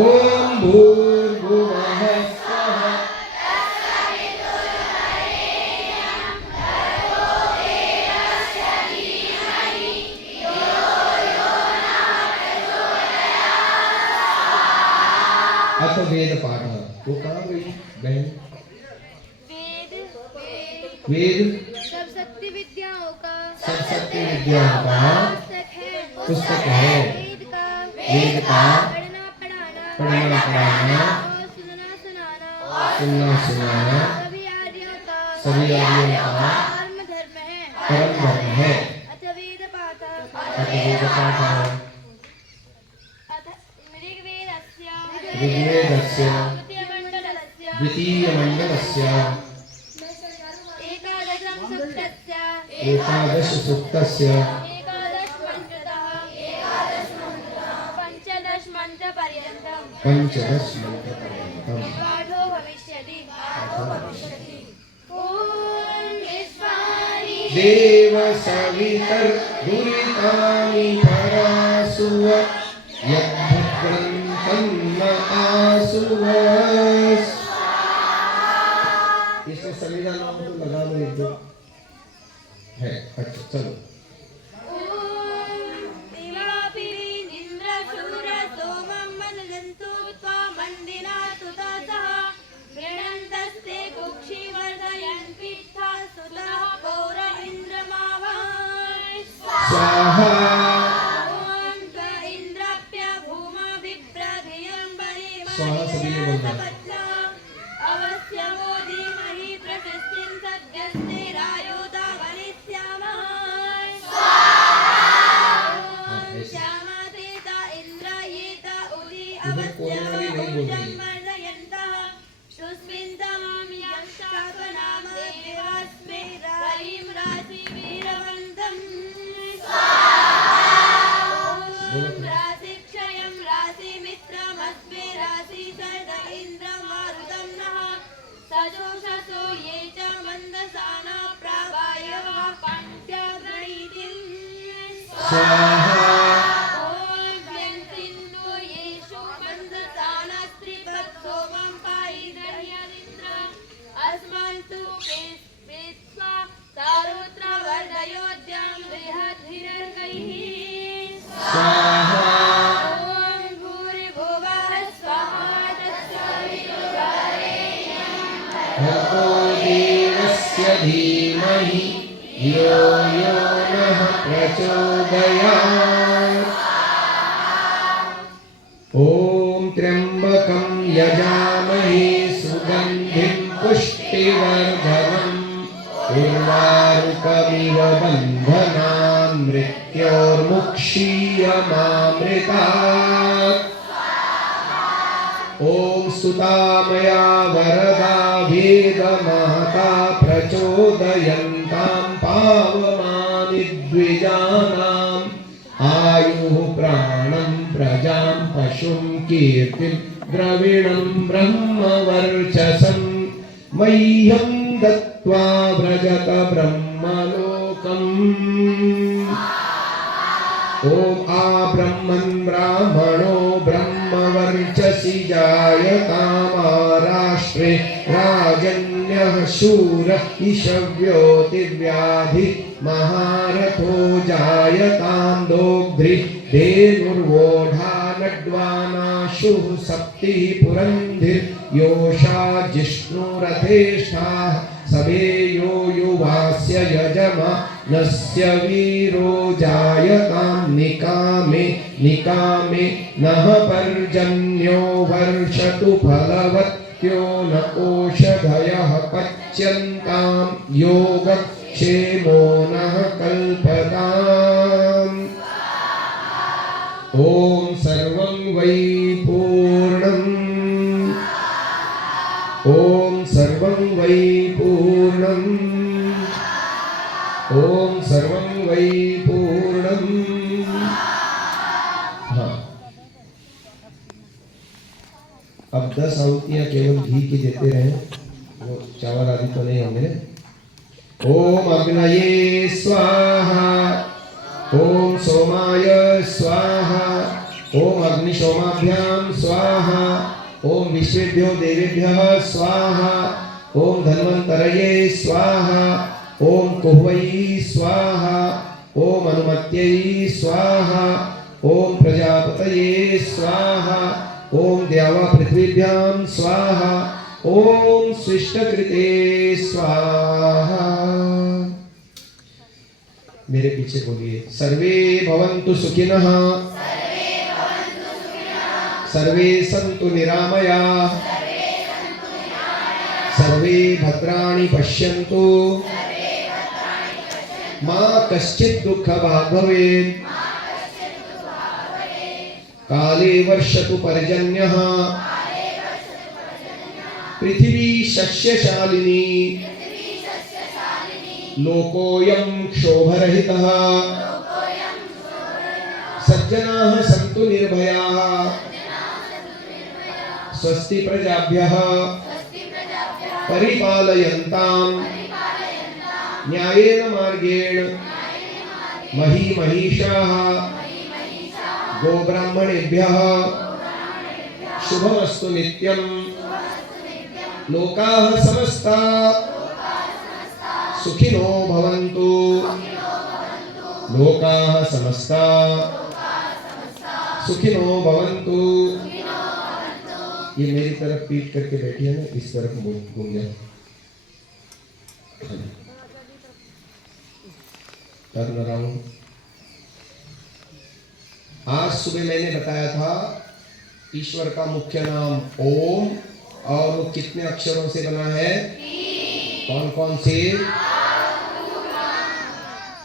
ओम भूर्भुवः स्वः अथ वेद पाठ। वो कहाँ गई बहन? वेद सब शक्ति विद्याओं का पुस्तक है। वेद का पढ़ना पढ़ाना और सुनना सुनाना सभी आर्यों का परम धर्म है। अथ वेद पाठ ऋग्वेदस्य द्वितीयमण्डलस्य एकादश सूक्तस्य पंचदश मंत्र पर्यंतम पाठो भविष्यति। ओम विश्वानि देव सवितर्दुरितानि परासुव यद्भद्रन्तं न आसुव। इसमें संविधान नाम तो लगा लो एक दो है। अच्छा चलो। स्वाहा स्वाहा सभी ने बोलना है। इधर कोने वाली नहीं बोल रही। भर्गो देवस्य धीमहि धियो यो नः प्रचोदयात्। ॐ त्र्यम्बकं यजामहे सुगन्धिं पुष्टिवर्धनम् उर्वारुकमिव बन्धनान् मृत्योर्मुक्षीयमामृतात्। ओम सुतामया वरदा भेदमहता प्रचोदयन्तां पावमानि द्विजानाम् आयुः प्राणं प्रजां पशुं कीर्तिं द्रविणं ब्रह्मवर्चसं मह्यं दत्त्वा व्रजत ब्रह्मलोकम्। ओम आ ब्रह्मन् ब्राह्मणो ब्रह्मवर्चसि जायतामाराष्ट्रे राजन्यः शूर ईशव्योतिव्याधि महारथो जायतां दोग्ध्रि धेनुर्वोढा नड्वानाशुः सप्तिः पुरन्धिर्योषा जिष्णुरथेष्ठाः सवेयो युवास्य यजमानस्य वीरो जायतां निकामे निकामे नः पर्जन्यो वर्षतु फलवत्यो न ओषधयः पच्यन्तां योगक्षेमो नः कल्पताम्। ॐ सर्वं वै पूर्णम्। ॐ सर्वं वै पूर्णम्। ॐ सर्वं वै पूर्णम्। हाँ, अब 10 आहुतियां केवल घी की देते रहे, वो चावल आदि तो नहीं होंगे। ओम अग्नये स्वाहा, ओम सोमाय स्वाहा, ओम अग्निशोमाभ्याम स्वाहा। ओम विश्वेभ्यो देवेभ्यः स्वाहा। ओम धन्वन्तरये स्वाहा। ओम कुह्वै स्वाहा। ओम अनुमत्यै स्वाहा। ओम प्रजापतये स्वाहा। ओम द्यावा पृथ्वीभ्यां स्वाहा। ओम स्विष्टकृते स्वाहा। मेरे पीछे बोलिए, सर्वे भवन्तु सुखिनः, सर्वे सन्तु निरामयाः, सर्वे भद्राणि पश्यन्तु, मा कश्चित् दुःखभाग् भवेत्। काले वर्षतु पर्जन्यः, पृथिवी शस्यशालिनी, लोकोऽयं क्षोभरहितः। सज्जनाः सन्तु निर्भयाः, स्वस्ति प्रजाभ्यः परिपालयन्तां न्यायेन मार्गेण मही महिषाः। गोब्राह्मणेभ्यः शुभमस्तु नित्यं। लोकाः समस्ताः सुखिनो भवन्तु। लोकाः समस्ताः सुखिनो भवन्तु। ये मेरी तरफ पीट करके बैठी है ना, इस तरफ घूम जाओ। Turn around. आज सुबह मैंने बताया था ईश्वर का मुख्य नाम ओम, और वो कितने अक्षरों से बना है? कौन कौन से?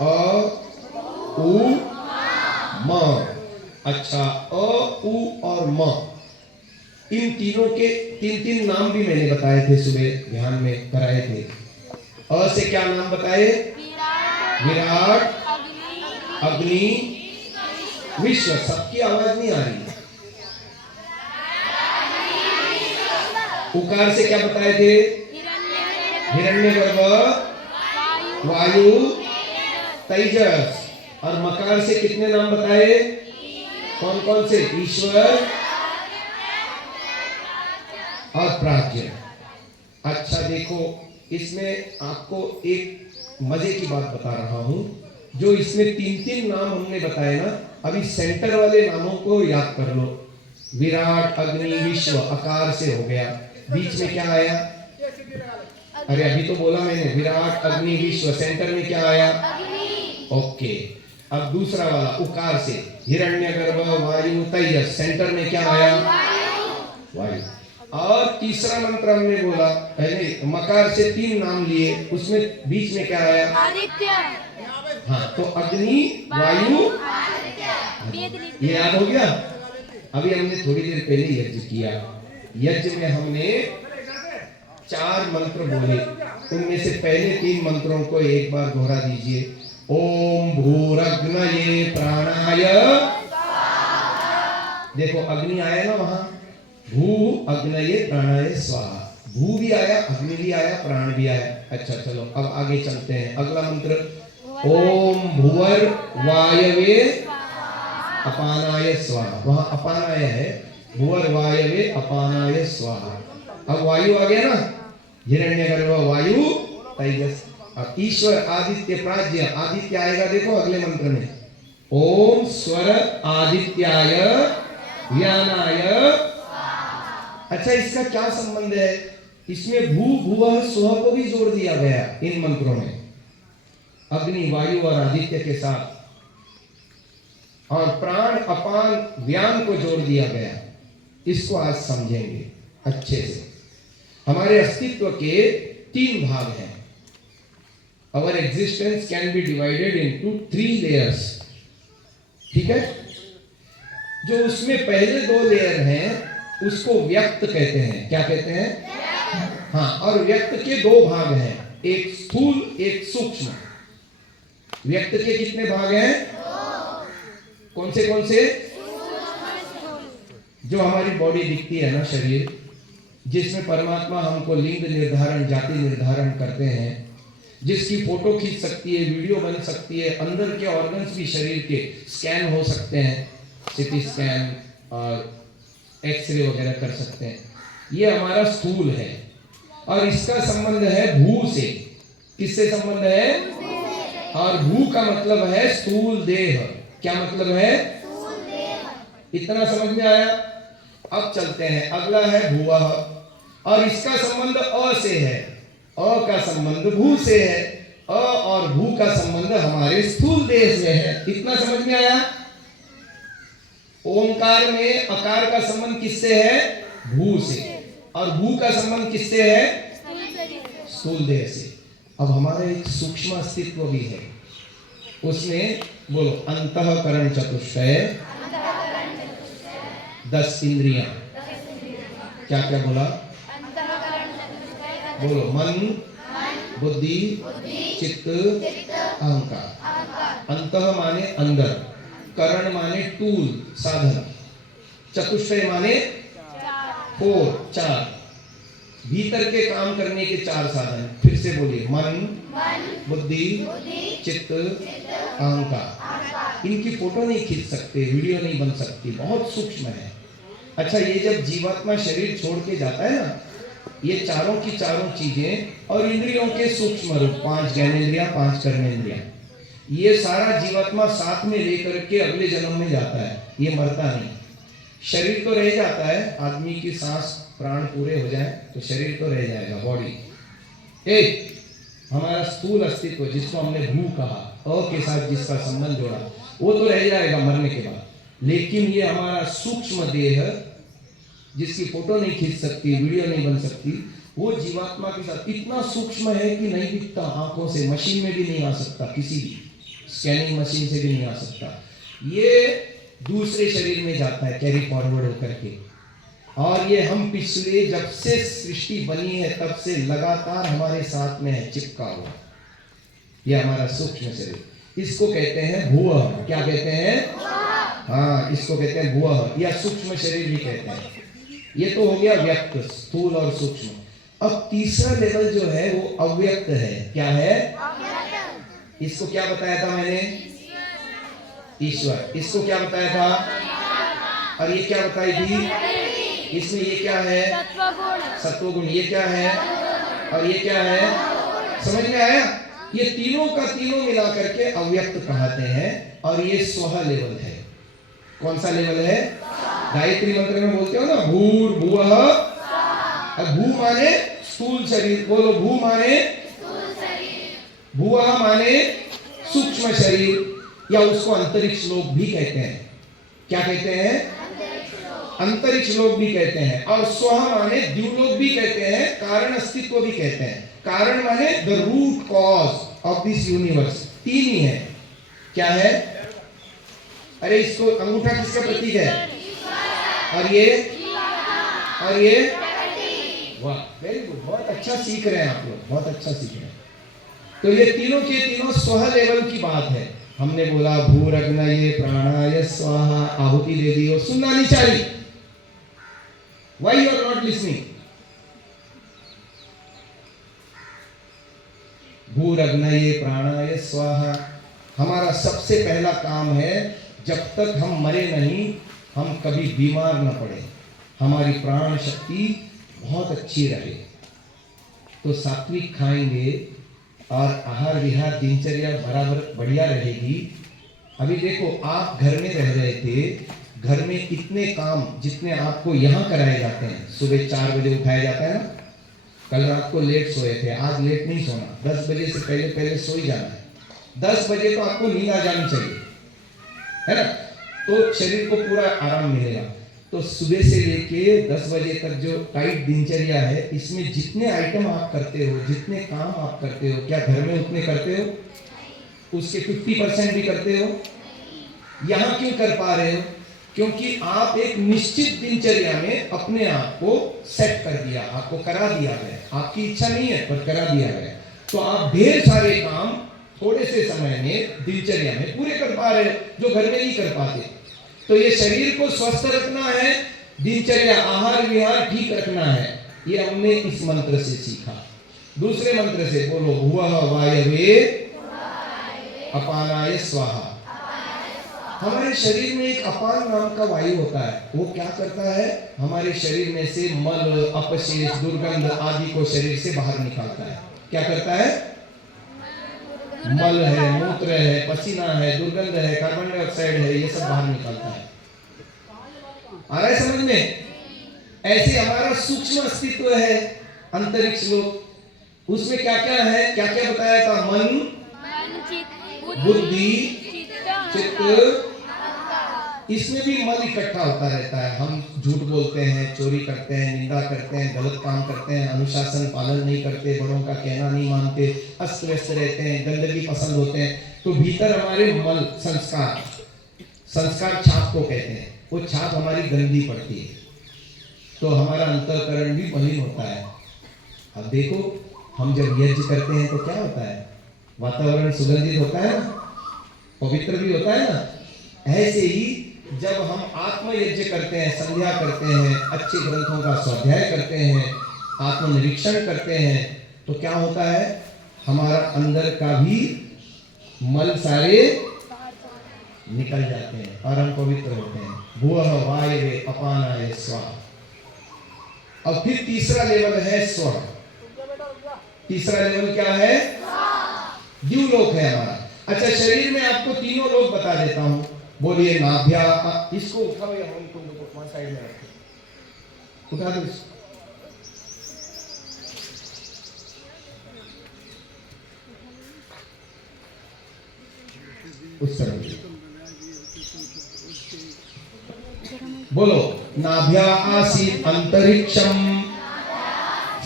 अ, उ, म। अच्छा, अ, उ और म, इन तीनों के तीन तीन नाम भी मैंने बताए थे सुबह, ध्यान में कराए थे। अ से क्या नाम बताए? विराट, अग्नि, विश्व। सबकी आवाज नहीं आ रही। उकार से क्या बताए थे? हिरण्यगर्भ, वायु, तेजस। और मकार से कितने नाम बताए? कौन कौन से? ईश्वर और प्राज्ञ। अच्छा देखो, इसमें आपको एक मजे की बात बता रहा हूं। जो इसमें तीन तीन नाम हमने बताए ना, अभी सेंटर वाले नामों को याद कर लो। विराट, अग्नि, विश्व अकार से हो गया। बीच में क्या आया? अरे अभी तो बोला मैंने, विराट, अग्नि, विश्व। सेंटर में क्या आया? ओके। अब दूसरा वाला उकार से, हिरण्यगर्भ, वायु, तेजस। सेंटर में क्या आया? वायु। और तीसरा मंत्र हमने बोला, पहले मकार से तीन नाम लिए, उसमें बीच में क्या आया? आदित्य। हाँ, तो अग्नि, वायु, ये याद हो गया। अभी हमने थोड़ी देर पहले यज्ञ किया। यज्ञ में हमने 4 मंत्र बोले। उनमें से पहले 3 मंत्रों को एक बार दोहरा दीजिए। ओम भूरग्नये प्राणाय। देखो अग्नि आया ना वहां, भू अग्नये प्राणाय स्वाहा। भू भी आया, अग्नि भी आया, प्राण भी आया। अच्छा चलो अब आगे चलते हैं। अगला मंत्र, ओम भुवर वायवे अपानाय स्वाहा। वहां अपानाय है, भुवर वायवे अपानाय स्वाहा। अब वायु आ गया ना, हिरण्यगर्भ, वायु, तेजस। अब ईश्वर, आदित्य, प्राज्ञ। आदित्य आएगा देखो अगले मंत्र में, ओम स्वर आदित्याय ज्ञानाय। अच्छा इसका क्या संबंध है? इसमें भू, भुवः, स्वः को भी जोड़ दिया गया इन मंत्रों में, अग्नि, वायु और आदित्य के साथ। और प्राण, अपान, व्यान को जोड़ दिया गया। इसको आज समझेंगे अच्छे से। हमारे अस्तित्व के 3 भाग हैं। Our existence can be divided into 3 layers. ठीक है? जो उसमें पहले 2 लेयर हैं उसको व्यक्त कहते हैं। क्या कहते हैं? हाँ, और व्यक्त के 2 भाग हैं, एक स्थूल, एक सूक्ष्म। व्यक्त के कितने भाग हैं? कौन से कौन से? जो हमारी बॉडी दिखती है ना, शरीर, जिसमें परमात्मा हमको लिंग निर्धारण, जाति निर्धारण करते हैं, जिसकी फोटो खींच सकती है, वीडियो बन सकती है, अंदर के ऑर्गन्स भी शरीर के स्कैन हो सकते हैं। सिटी स्कैन और एक्सरे वगैरह कर सकते हैं। ये हमारा स्थूल है और इसका संबंध है भू से। किससे संबंध है? और भू का मतलब है स्थूल देह। क्या मतलब है? इतना समझ में आया? अब चलते हैं, अगला है भुवः, और इसका संबंध अ से है। अ का संबंध भू से है। अ और भू का संबंध हमारे स्थूल देह से है। इतना समझ में आया? ओंकार में अकार का संबंध किससे है? भू से। और भू का संबंध किससे है? स्थूल देह से। अब हमारा एक सूक्ष्म अस्तित्व भी है, उसमें बोलो अंतःकरण चतुष्टय, 10 इंद्रियां। क्या क्या बोला? बोलो मन, बुद्धि, चित्त, अहंकार। अंतः माने अंदर, करण माने टूल, साधन, चतुष्टय माने 4 भीतर के काम करने के 4 साधन। फिर से बोलिए, मन, बुद्धि, चित्त, अहंकार। इनकी फोटो नहीं खींच सकते, वीडियो नहीं बन सकती, बहुत सूक्ष्म है। अच्छा, ये जब जीवात्मा शरीर छोड़ के जाता है ना, ये चारों की चारों चीजें और इंद्रियों के सूक्ष्म रूप, 5 ज्ञानेंद्रियां, 5 कर्मेंद्रियां, ये सारा जीवात्मा साथ में लेकर के अगले जन्म में जाता है। ये मरता नहीं। शरीर तो रह जाता है, आदमी की सांस प्राण पूरे हो जाए तो शरीर तो रह जाएगा, बॉडी। एक हमारा स्थूल अस्तित्व जिसको हमने भू कहा, अ के साथ जिसका संबंध जोड़ा, वो तो रह जाएगा मरने के बाद। लेकिन ये हमारा सूक्ष्म देह जिसकी फोटो नहीं खींच सकती, वीडियो नहीं बन सकती, वो जीवात्मा के साथ इतना सूक्ष्म है कि नहीं दिखता आंखों से, मशीन में भी नहीं आ सकता, किसी भी स्कैनिंग मशीन से भी नहीं आ सकता। ये दूसरे शरीर में जाता है कैरी फॉरवर्ड होकर के। और ये हम पिछले जब से सृष्टि बनी है तब से लगातार हमारे साथ में है, चिपका हुआ। ये हमारा सूक्ष्म शरीर, इसको कहते हैं भुवः। क्या कहते हैं? हाँ, इसको कहते हैं भुवः या सूक्ष्म शरीर भी कहते हैं। ये तो हो गया व्यक्त, स्थूल और सूक्ष्म। अब तीसरा लेवल जो है वो अव्यक्त है। क्या है? इसको क्या बताया था मैंने? ईश्वर। इसको क्या बताया था? और ये क्या बताई थी? इसमें ये क्या है? सत्वगुण। ये क्या है? और ये क्या है? समझ में आया? ये तीनों का तीनों मिला करके अव्यक्त कहते हैं। और ये स्व लेवल है। कौन सा लेवल है? गायत्री मंत्र में बोलते हो ना, भूर्भुवः। भू माने स्थूल शरीर, बोलो भू माने भुवः माने सूक्ष्म शरीर, या उसको अंतरिक्ष लोक भी कहते हैं। क्या कहते हैं? अंतरिक्ष लोक भी कहते हैं। और स्व माने द्युलोक भी कहते हैं, कारण अस्तित्व भी कहते हैं। कारण माने the root cause of this universe. 3 ही है। क्या है? अरे इसको अंगूठा किसका प्रतीक है? और ये वाह, वेरी गुड, बहुत अच्छा सीख रहे हैं आप लोग, बहुत अच्छा सीख रहे हैं। तो ये तीनों के तीनों स्व लेवल की बात है। हमने बोला भूरग्नये प्राणाय स्वाहा, आहुति दे दी, सुनना नहीं चाहिए। Why you are not listening? भूरग्नये प्राणाय स्वाहा हमारा सबसे पहला काम है। जब तक हम मरे नहीं, हम कभी बीमार न पड़े, हमारी प्राण शक्ति बहुत अच्छी रहे, तो सात्विक खाएंगे और आहार विहार दिनचर्या बराबर बढ़िया रहेगी। अभी देखो, आप घर में रह रहे थे, घर में इतने काम जितने आपको यहाँ कराए जाते हैं। सुबह 4 बजे उठाया जाता है ना, कल रात को लेट सोए थे, आज लेट नहीं सोना, 10 बजे से पहले पहले सो ही जाना है। 10 बजे तो आपको नींद आ जानी चाहिए, है ना, तो शरीर को पूरा आराम मिलेगा। तो सुबह से लेके 10 बजे तक जो टाइट दिनचर्या है, इसमें जितने आइटम आप करते हो, जितने काम आप करते हो, क्या घर में उतने करते हो? उसके 50% भी करते हो? यहाँ क्यों कर पा रहे हो? क्योंकि आप एक निश्चित दिनचर्या में अपने आप को सेट कर दिया, आपको करा दिया गया। आपकी इच्छा नहीं है पर करा दिया गया, तो आप ढेर सारे काम थोड़े से समय में दिनचर्या में पूरे कर पा रहे हो, जो घर में नहीं कर पाते। तो ये शरीर को स्वस्थ रखना है, दिनचर्या आहार विहार ठीक रखना है, ये हमने इस मंत्र से सीखा। दूसरे मंत्र से बोलो, भुवः वायवे अपानाय स्वाहा। हमारे शरीर में एक अपान नाम का वायु होता है। वो क्या करता है, हमारे शरीर में से मल, अपशेष, दुर्गंध आदि को शरीर से बाहर निकालता है। क्या करता है? मल है, मूत्र है, पसीना है, दुर्गंध है, कार्बन डाइऑक्साइड है, ये सब बाहर निकालता है। आ रहा है समझ में? ऐसे हमारा सूक्ष्म अस्तित्व है अंतरिक्ष लोक, उसमें क्या क्या है, क्या क्या बताया था? मन, बुद्धि, चित्त, इसमें भी मल इकट्ठा होता रहता है। हम झूठ बोलते हैं, चोरी करते हैं, निंदा करते हैं, गलत काम करते हैं, अनुशासन पालन नहीं करते, बड़ों का कहना नहीं मानते, अस्त व्यस्त रहते हैं, गंदगी पसंद होते हैं। तो भीतर हमारे मल, संस्कार, संस्कार छाप को कहते हैं, वो छाप हमारी गंदी पड़ती है, तो हमारा अंतःकरण भी मलिन होता है। अब देखो, हम जब यज्ञ करते हैं तो क्या होता है? वातावरण सुगंधित होता है ना, पवित्र भी होता है ना। ऐसे ही जब हम आत्म यज्ञ करते हैं, संध्या करते हैं, अच्छे ग्रंथों का स्वाध्याय करते हैं, आत्मनिरीक्षण करते हैं, तो क्या होता है? हमारा अंदर का भी मल सारे निकल जाते हैं और हम पवित्र होते हैं। भूः वायवे अपानाय स्वाहा। अब फिर तीसरा लेवल है स्वर। तीसरा लेवल क्या है? द्युलोक है हमारा। अच्छा, शरीर में आपको तीनों लोग बता देता हूं। बोलिए नाभ्या, इसको उठाओ या उनको वहां साइड में रखो, उठा दो इसको। उस तरह बोलो, नाभ्या आसीत अंतरिक्षम।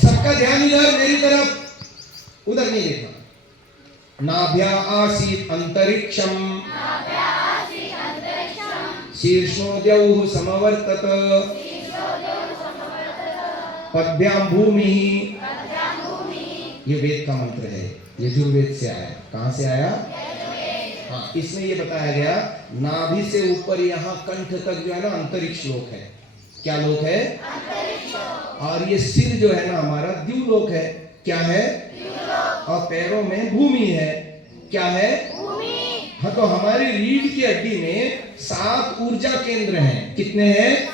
सबका ध्यान इधर मेरी तरफ, उधर नहीं देखना। नाभ्या आसीत अंतरिक्षम शीर्षो द्यौः समवर्तत पद्भ्यां भूमिः। ये वेद का मंत्र है, यजुर्वेद से आया। कहां से आया? हाँ, इसमें ये बताया गया, नाभि से ऊपर यहाँ कंठ तक जो है ना अंतरिक्ष लोक है। क्या लोक है? और ये सिर जो है ना हमारा द्युलोक है। क्या है? और पैरों में भूमि है। क्या है? हाँ, तो हमारी रीढ़ की हड्डी में 7 ऊर्जा केंद्र हैं। कितने हैं?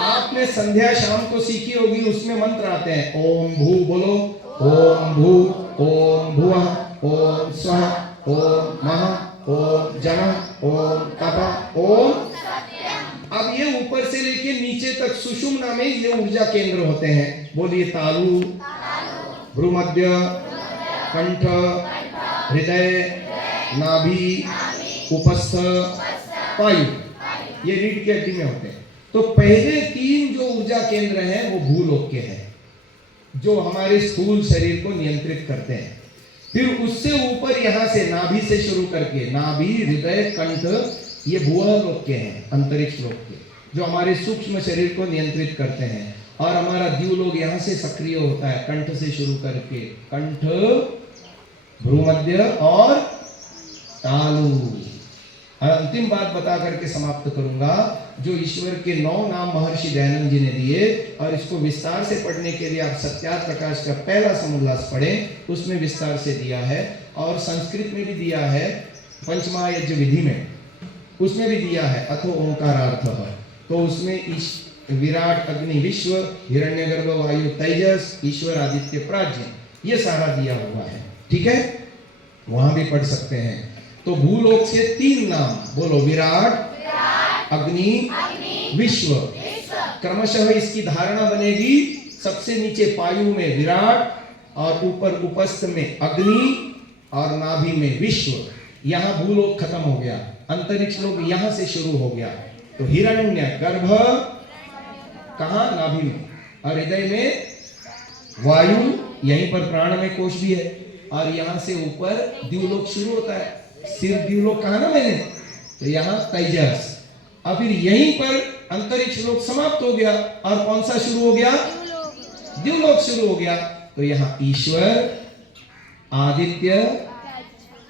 आपने संध्या शाम को सीखी होगी, उसमें मंत्र आते हैं। ओम भू बोलो, ओम भू, ओम भुवः, ओम स्वः, ओम महः, ओम जनः, ओम तपः, ओम। अब ये ऊपर से लेके नीचे तक सुषुम्ना में ये ऊर्जा केंद्र होते हैं। बोलिए तालु, भ्रूमध्य, कंठ, हृदय, नाभि, उपस्थ, वायु, ये रीढ़ की हड्डी में होते हैं। तो पहले 3 जो ऊर्जा केंद्र हैं वो भूलोक के हैं, जो हमारे स्थूल शरीर को नियंत्रित करते हैं। फिर उससे ऊपर यहाँ से नाभि से शुरू करके नाभि, हृदय, कंठ, ये भूह लोक के हैं, अंतरिक्ष लोक के, जो हमारे सूक्ष्म शरीर को नियंत्रित करते हैं। और हमारा द्युलोक यहाँ से सक्रिय होता है, कंठ से शुरू करके कंठ, भ्रूमध्य और तालु। अंतिम बात बता करके समाप्त करूंगा। जो ईश्वर के 9 नाम महर्षि दयानंद जी ने दिए, और इसको विस्तार से पढ़ने के लिए आप सत्यार्थ प्रकाश का पहला समुल्लास पढ़ें, उसमें विस्तार से दिया है। और संस्कृत में भी दिया है, पंचमहायज्ञ विधि में उसमें भी दिया है, अथो ओंकारार्थः। तो उसमें विराट, अग्नि, विश्व, हिरण्यगर्भ, वायु, तेजस, ईश्वर, आदित्य, प्राज्ञ, ये सारा दिया हुआ है। ठीक है, वहां भी पढ़ सकते हैं। तो भूलोक से 3 नाम बोलो, विराट, अग्नि, विश्व। क्रमशः इसकी धारणा बनेगी, सबसे नीचे पायु में विराट, और ऊपर उपस्थ में अग्नि, और नाभि में विश्व। यहाँ भूलोक खत्म हो गया, अंतरिक्ष लोक यहाँ से शुरू हो गया। तो हिरण्य गर्भ कहाँ? नाभि में। और हृदय में वायु, यहीं पर प्राण में कोश भी है। और यहाँ से ऊपर द्युलोक शुरू होता है। सिर द्युलोक कहा ना मैंने, तो यहाँ तेजस। और फिर यहीं पर अंतरिक्ष लोक समाप्त हो गया, और कौन सा शुरू हो गया? द्युलोक शुरू हो गया। तो यहाँ ईश्वर, आदित्य,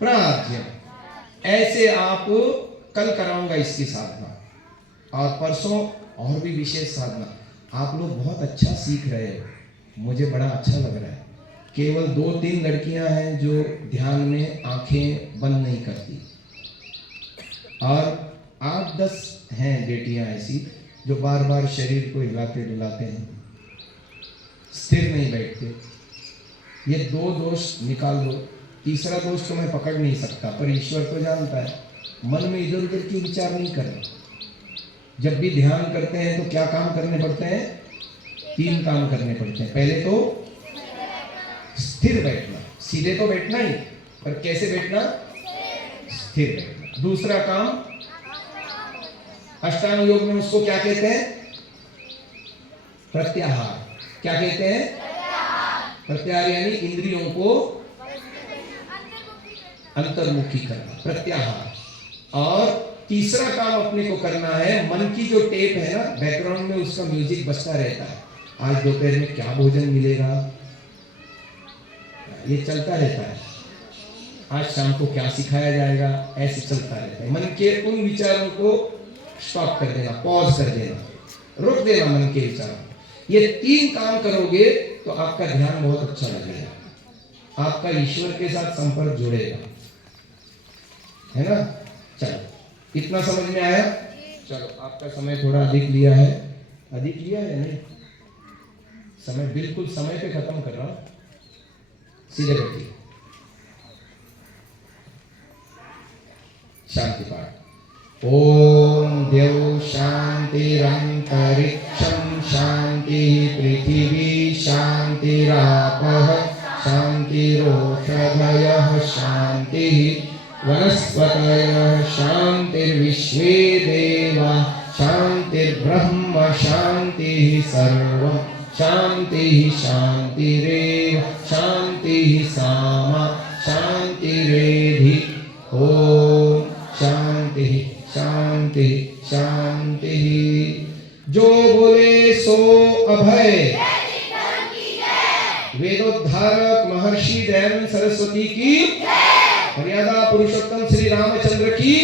प्राज्ञ। ऐसे आप कल कराऊंगा इसकी साधना, और परसों और भी विशेष साधना। आप लोग बहुत अच्छा सीख रहे हो, मुझे बड़ा अच्छा लग रहा है। केवल 2-3 लड़कियां हैं जो ध्यान में आंखें बंद नहीं करती, और 8-10 हैं बेटियां ऐसी जो बार बार शरीर को हिलाते डुलाते हैं, स्थिर नहीं बैठते। ये 2 दोष निकाल दो। तीसरा दोष तो मैं पकड़ नहीं सकता, पर ईश्वर तो जानता है। मन में इधर उधर की विचार नहीं करना। जब भी ध्यान करते हैं तो क्या काम करने पड़ते हैं? 3 काम करने पड़ते हैं। पहले तो स्थिर बैठना, सीधे तो बैठना ही, पर कैसे बैठना? स्थिर बैठना। दूसरा काम, अष्टांग योग में उसको क्या कहते हैं? प्रत्याहार। क्या कहते हैं? प्रत्याहार यानी इंद्रियों को अंतर्मुखी करना, प्रत्याहार। और तीसरा काम अपने को करना है, मन की जो टेप है ना, बैकग्राउंड में उसका म्यूजिक बजता रहता है। आज दोपहर में क्या भोजन मिलेगा, ये चलता रहता है। आज शाम को क्या सिखाया जाएगा, ऐसे चलता रहता है। मन के उन विचारों को स्टॉप कर देना, पॉज कर देना, रोक देना मन के विचारों। ये 3 काम करोगे तो आपका ध्यान बहुत अच्छा लगेगा, आपका ईश्वर के साथ संपर्क जुड़ेगा, है ना। चलो, इतना समझ में आया? चलो, आपका समय थोड़ा अधिक लिया है। अधिक लिया है नहीं? समय बिल्कुल समय पे खत्म कर रहा हूं। सीधे बैठिए। शांति पाठ। ओम देव शांतिरंतरिक्षं शांति पृथिवी शांतिरापः शांतिरोषधयः शांतिः वनस्पतयः शांतिर्विश्वे देवा शांतिर्ब्रह्म शांतिः सर्वं शांतिः शांतिरेव शांतिः सामा शांतिरेधि। ओम शांति शांति शांति। जो बोले सो अभय। वेदोद्धारक महर्षि दयानंद सरस्वती की, मर्यादा पुरुषोत्तम श्री रामचंद्र की,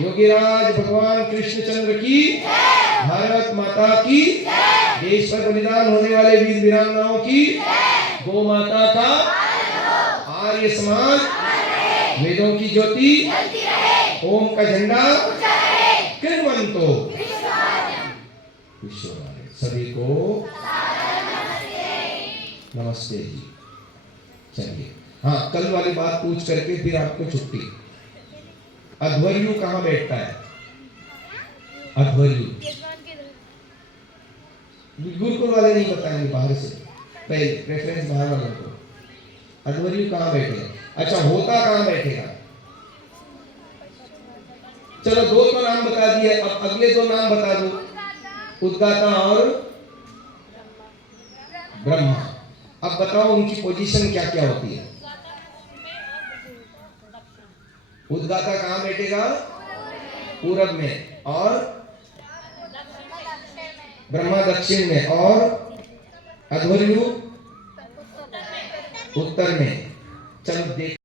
योगीराज भगवान कृष्णचंद्र की, भारत माता की, देश पर बलिदान होने वाले वीर वीरांगनाओं की, गौ माता का, आर्य समाज, वेदों की ज्योति, ओम का झंडा कृण्वन्तो विश्ववारे। सभी को नमस्ते जी। चलिए, हाँ, कल वाली बात पूछ करके फिर आपको छुट्टी। अध्वर्यु कहाँ बैठता है? अध्वर्यु गुरुकुल वाले नहीं बताएंगे, बाहर से पहले प्रेफरेंस बाहर वालों को। अध्वर्यु कहाँ बैठेगा? अच्छा, होता कहाँ बैठेगा? चलो, 2 तो नाम बता दिए, अब अगले 2 नाम बता दो। उद्गाता और ब्रह्मा। अब बताओ उनकी पोजीशन क्या क्या होती है? उद्गाता कहाँ बैठेगा? पूरब में, और ब्रह्मा दक्षिण में, और अध्वर्यु उत्तर में। चलो देख